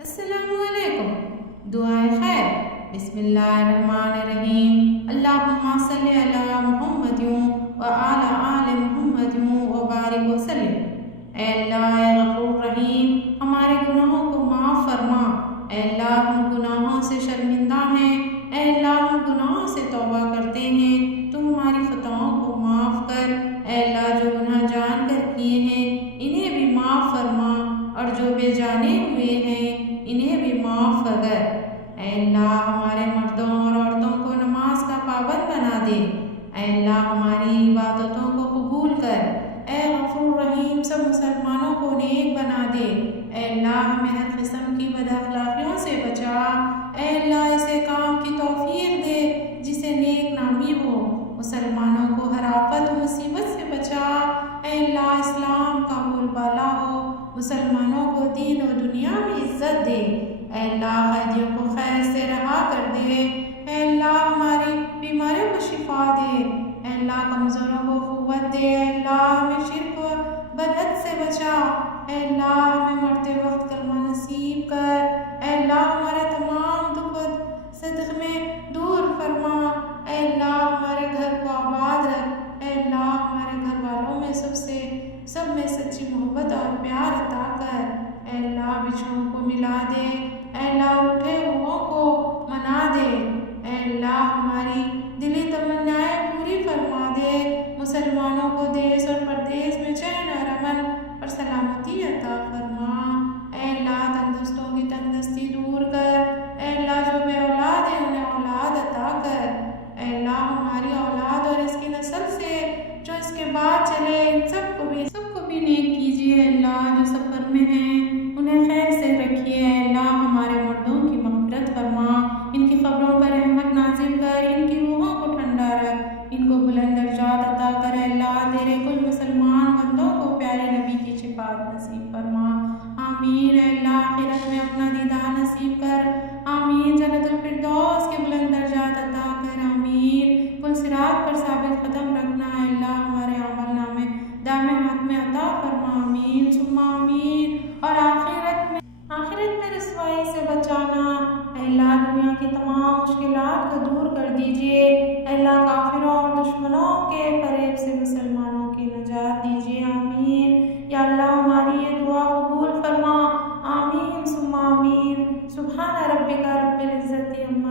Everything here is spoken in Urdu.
السلام علیکم، دعائے خیر۔ بسم اللہ الرحمن الرحیم۔ اللہم صلی علی محمد وعلی آل محمد وبارک وسلم۔ اے اللہ، اے غفور رحیم، ہمارے گناہوں کو معاف فرما۔ اے اللہ، ہم گناہوں سے شرمندہ ہیں۔ اے اللہ، ہم گناہوں سے توبہ کرتے ہیں، تو ہماری خطاؤں کو معاف کر۔ اے اللہ، جو گناہ جان کر کیے ہیں انہیں بھی معاف فرما، اور جو بے جانے ہوئے ہیں انہیں بھی معاف کر۔ اے اللہ، ہمارے مردوں اور عورتوں کو نماز کا پابند بنا دے۔ اے اللہ، ہماری عبادتوں کو قبول کر۔ اے غفور رحیم، سب مسلمانوں کو نیک بنا دے۔ اے اللہ، ہمیں ہر قسم کی بد اخلاقیوں سے بچا۔ اے اللہ، ایسے کام کی توفیق دے جسے نیک نامی ہو۔ مسلمانوں کو ہر آفت و مصیبت سے بچا۔ اے اللہ، اسلام کا بول بالا ہو، مسلمانوں کو دین و دنیا میں عزت دے۔ اے اللہ، قیدیوں کو خیر سے رہا کر دے۔ اے اللہ، ہماری بیماریوں کو شفا دے۔ اے اللہ، کمزوروں کو قوت دے۔ اے اللہ، ہمیں شرک و بدعت سے بچا۔ اے اللہ، ہمیں مرتے وقت کلمہ نصیب کر۔ اے اللہ، ہمارے تمام دکھ و صدمے دور فرما۔ اے اللہ، ہمارے گھر کو آباد رکھ۔ اے اللہ، ہمارے گھر والوں میں سب میں سچی محبت اور پیار عطا کر۔ اے اللہ، بچھڑوں کو ملا دے۔ اے اللہ، روٹھے ہوں کو منا دے۔ اے اللہ، ہماری دلی تمنائیں پوری فرما دے۔ مسلمانوں کو دیس اور پردیس میں چین اور امن اور سلامتی عطا فرما۔ اے اللہ، تندرستوں کی تندرستی دور کر۔ اے اللہ، جو بے اولاد ہیں انہیں اولاد عطا کر۔ اے اللہ، ہماری اولاد اور اس کی نسل سے جو اس کے بعد چلے ان سب کو بھی نیک کیجیے۔ اللہ، جو سفر میں ہیں انہیں خیر سے رکھیے۔ اے اللہ، ہمارے مردوں کی مغفرت فرما، ان کی قبروں پر رحمت نازل کر، ان کی روحوں کو ٹھنڈا رکھ، ان کو بلند درجات عطا کر۔ اے اللہ، تیرے کل مسلمان بندوں کو پیارے نبی کی شفاعت نصیب فرما۔ آمین۔ اے اللہ، آخرت میں اپنا دیدار نصیب کر۔ آمین۔ جنت الفردوس کے بلند درجات عطا کر۔ آمین۔ پل صراط پر ثابت قدم رکھنا۔ اے اللہ، ہمارے عمل نامے دائم ہاتھ میں عطا فرما۔ آمین ثم آمین۔ اور آخرت میں رسوائی سے بچانا۔ اے اللہ، دنیا کی تمام مشکلات کو دور کر دیجیے۔ اے اللہ، کافروں اور دشمنوں کے فریب سے مسلمانوں کی نجات دیجیے۔ آمین۔ یا اللہ، ہماری یہ دعا قبول فرما۔ آمین ثم آمین۔ سبحان ربک رب العزت عما